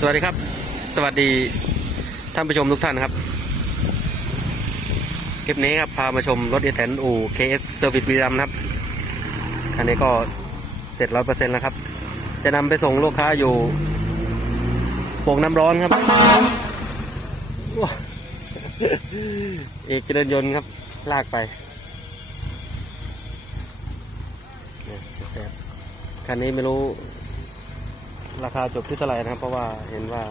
สวัสดีครับ สวัสดีท่านผู้ชมทุกท่านครับ คลิปนี้ครับ พามาชมรถเอแทนอู่ KS Service บุรีรัมย์ครับ คันนี้ก็เสร็จร้อยเปอร์เซ็นต์แล้วครับ จะนำไปส่งลูกค้าอยู่โป่งน้ำร้อนครับเอกเจริญยนต์ครับ ลากไปเนี่ยคันนี้ไม่รู้ ราคาจบที่เท่าไหร่นะครับ เพราะว่าเห็นว่า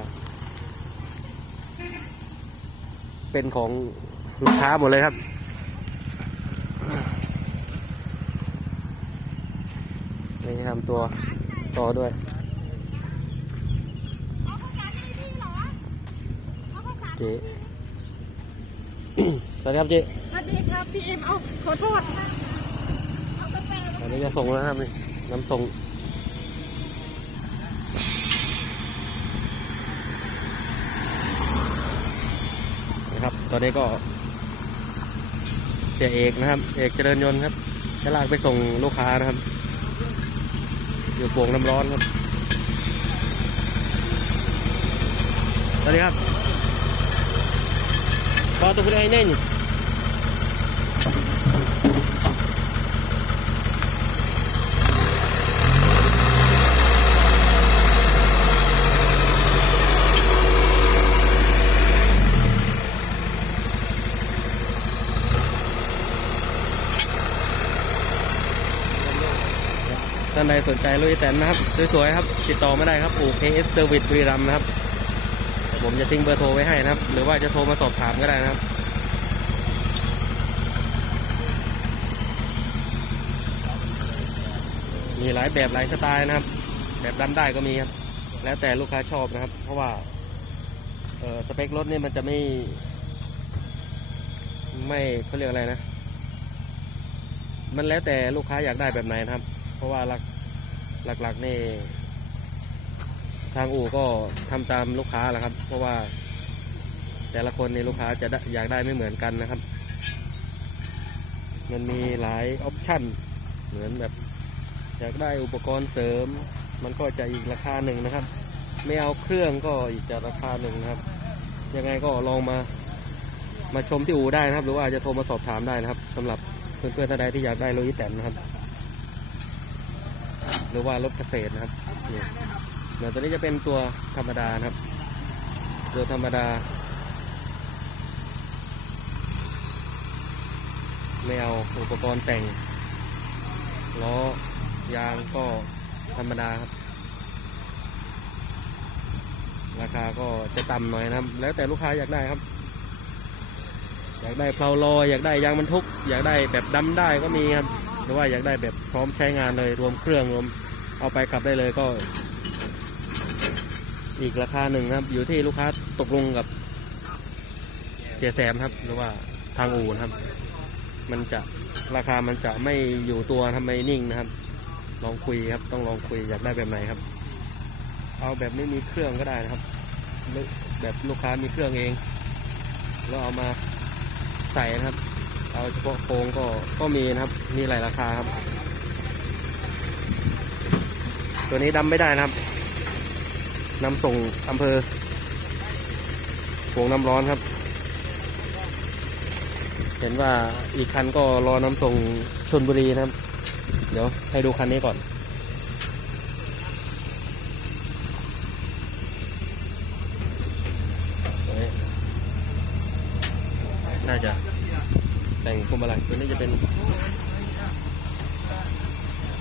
เป็นของลูกค้าหมดเลยครับนี่ทำตัวต่อด้วยเจ๊สวัสดีครับเจ๊สวัสดีครับพี่เอ็มเอาขอโทษอันนี้จะส่งแล้วนะครับนี่น้ำส่งนะครับ ตอนนี้ก็ เสียเอกนะครับ เอกเจริญยนต์ครับจะลากไปส่งลูกค้านะครับ อยู่โป่งน้ำร้อนครับสวัสดีครับพอตัวคุณไอ้เน่น ท่านใดสนใจลุยแตนนะครับ สวยๆครับ ติดต่อไม่ได้ครับอู่ KS Service บุรีรัมย์นะครับ ผมจะทิ้งเบอร์โทรไว้ให้นะครับ หรือว่าจะโทรมาสอบถามก็ได้นะครับมีหลายแบบหลายสไตล์นะครับ แบบดำได้ก็มีครับ แล้วแต่ลูกค้าชอบนะครับ เพราะว่าเออสเปครถนี่มันจะไม่ ไม่เขาเรียกอะไรนะ มันแล้วแต่ลูกค้าอยากได้แบบไหนนะครับ เพราะว่าหลักหลักๆนี่ทางอู่ก็ทำตามลูกค้าแหละครับ เพราะว่า แต่ละคนในลูกค้าจะอยากได้ไม่เหมือนกันนะครับ มันมีหลายออปชั่นเหมือนแบบ อยากได้อุปกรณ์เสริม มันก็จะอีกราคาหนึ่งนะครับ ไม่เอาเครื่องก็อีกจะราคาหนึ่งนะครับ ยังไงก็ลองมามาชมที่อู่ได้นะครับ หรือว่าจะโทรมาสอบถามได้นะครับสำหรับเพื่อนๆท่านใดที่อยากได้โลยิแตนนะครับ หรือว่ารถเกษตรนะครับนี่เดี๋ยวตัวนี้จะเป็นตัวธรรมดานะครับ ตัวธรรมดาไม่เอาอุปกรณ์แต่งล้อยางก็ธรรมดาครับ ราคาก็จะต่ำหน่อยนะครับ แล้วแต่ลูกค้าอยากได้ครับ อยากได้เพลาลอยอยากได้ยางบรรทุก อยากได้แบบดำได้ก็มีครับ หรือว่าอยากได้แบบพร้อมใช้งานเลยรวมเครื่องรวม เอาไปขับได้เลยก็ อีกราคาหนึ่งครับ อยู่ที่ลูกค้าตกลงกับเสียแซมครับ หรือว่าทางอู่นครับ มันจะราคามันจะไม่อยู่ตัวทำไมนิ่งนะครับ ลองคุยครับ ต้องลองคุยอยากได้แบบไหนครับ เอาแบบไม่มีเครื่องก็ได้นะครับ แบบลูกค้ามีเครื่องเอง แล้วเอามาใส่นะครับ เอาเฉพาะโครงก็ก็มีนะครับ มีหลายราคาครับ ตัวนี้ดำไม่ได้นะครับนำส่งอำเภอโขงน้ำร้อนครับ เห็นว่าอีกคันก็รอน้ำส่งชนบุรีนะครับ เดี๋ยวให้ดูคันนี้ก่อน น่าจะแต่งพวงมาลัยตัวนี้จะเป็น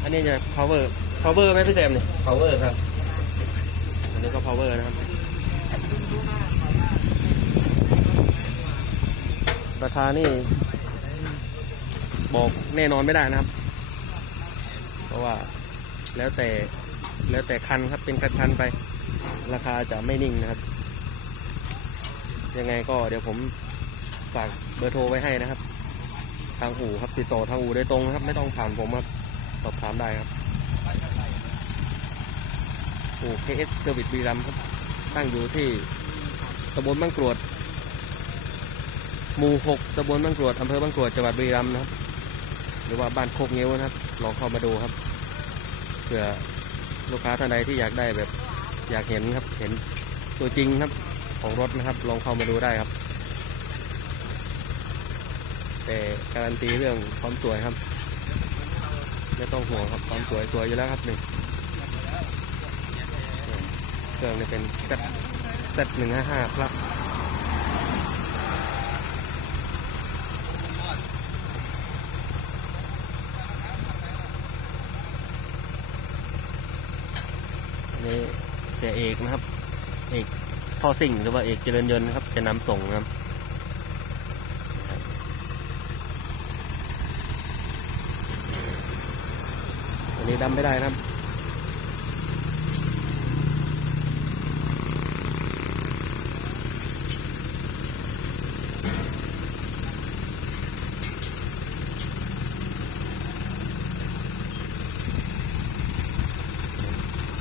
อันนี้จะ power power ไหมพี่แซมเนี่ย power ครับ อันนี้ก็ power นะครับ ราคานี่ บอกแน่นอนไม่ได้นะครับ เพราะว่าแล้วแต่แล้วแต่คันครับเป็นคันๆไป ราคาจะไม่นิ่งนะครับ ยังไงก็เดี๋ยวผมฝากเบอร์โทรไว้ให้นะครับ ทางอู่ครับติดต่อทางอู่โดยตรงครับ ไม่ต้องผ่านผมครับ สอบถามได้ครับ อู่ KS Service บุรีรัมย์ครับตั้งอยู่ที่ตำบลบางกรวด หมู่หกตำบลบางกรวดอำเภอบางกรวดจังหวัดบุรีรัมย์นะครับ หรือว่าบ้านโคกเงี้ยวนะครับ ลองเข้ามาดูครับเผื่อลูกค้าท่านใดที่อยากได้แบบอยากเห็นครับเห็นตัวจริงครับของรถนะครับ ลองเข้ามาดูได้ครับ แต่การันตีเรื่องความสวยครับไม่ต้องห่วงครับความสวยสวยอยู่แล้วครับหนึ่ง รื่องนี่เป็น Z Z หนึ่งห้าห้า plus อันนี้เสียเอกนะครับ เอกท่อสิ่งหรือว่าเอกเจริญยนต์นะครับ จะนำส่งนะครับอันนี้ดำไม่ได้นะครับ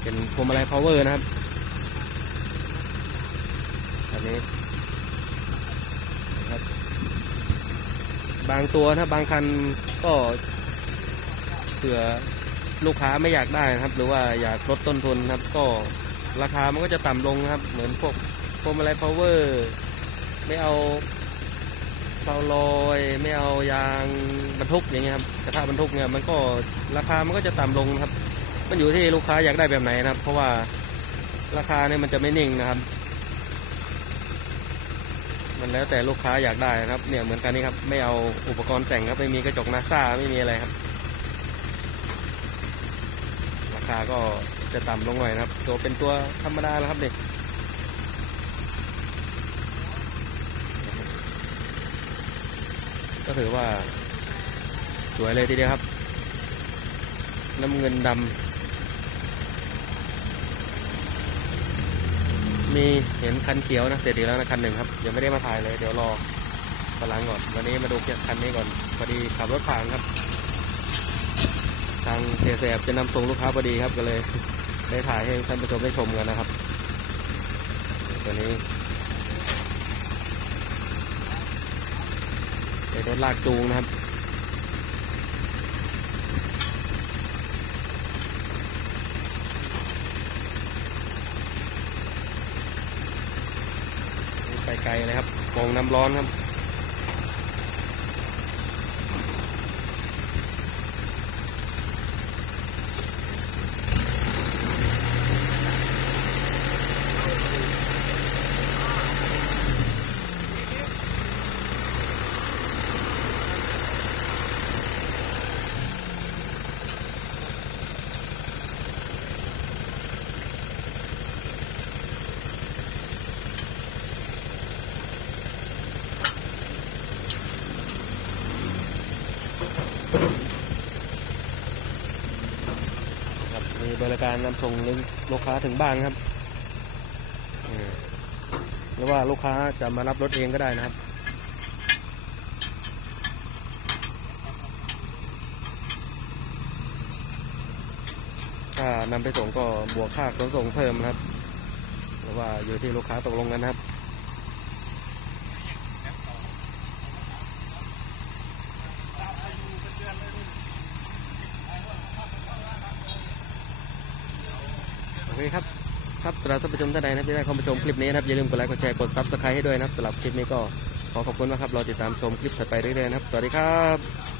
เป็นพวงมาลัย power นะครับอันนี้ครับ บางตัวถ้าบางคันก็เผื่อลูกค้าไม่อยากได้นะครับ หรือว่าอยากลดต้นทุนครับ ก็ราคามันก็จะต่ำลงครับ เหมือนพวกพวงมาลัย power ไม่เอาเตาลอยไม่เอายางบรรทุกอย่างเงี้ยครับกระทะบรรทุกเนี่ยมันก็ราคามันก็จะต่ำลงนะครับ มันอยู่ที่ลูกค้าอยากได้แบบไหนนะครับ เพราะว่าราคาเนี่ยมันจะไม่นิ่งนะครับ มันแล้วแต่ลูกค้าอยากได้นะครับ เนี่ยเหมือนกันนี่ครับ ไม่เอาอุปกรณ์แต่งครับไม่มีกระจกนาซาไม่มีอะไรครับ ราคาก็จะต่ำลงหน่อยนะครับ ตัวเป็นตัวธรรมดาแล้วครับเด็กก็ถือว่าสวยเลยทีเดียวครับ น้ำเงินดำ มีเห็นคันเขียวนะเสร็จอีกแล้วนะคันหนึ่งครับยังไม่ได้มาถ่ายเลยเดี๋ยวรอฝรั่งก่อนวันนี้มาดูคันนี้ก่อนพอดีขับรถผ่านครับ ทางเสียแสบจะนำส่งลูกค้าพอดีครับก็เลยได้ถ่ายให้ท่านผู้ชมได้ชมกันนะครับ ตัวนี้เป็นรถลากจูงนะครับ ไปไกลเลยครับมองน้ำร้อนครับ มีบริการนำส่งลูกค้าถึงบ้านครับหรือว่าลูกค้าจะมารับรถเองก็ได้นะครับถ้านำไปส่งก็บวกค่าขนส่งเพิ่มนะครับ หรือว่าอยู่ที่ลูกค้าตกลงกันนะครับ เคครับครับสำหรับท่านผู้ชมท่านใดนะที่ได้เข้ามาชมคลิปนี้นะครับอย่าลืมกดไลค์กดแชร์กดซับสไครต์ให้ด้วยนะครับสำหรับคลิปนี้ก็ขอขอบคุณมากครับรอติดตามชมคลิปถัดไปเรื่อยๆนะครับ สวัสดีครับ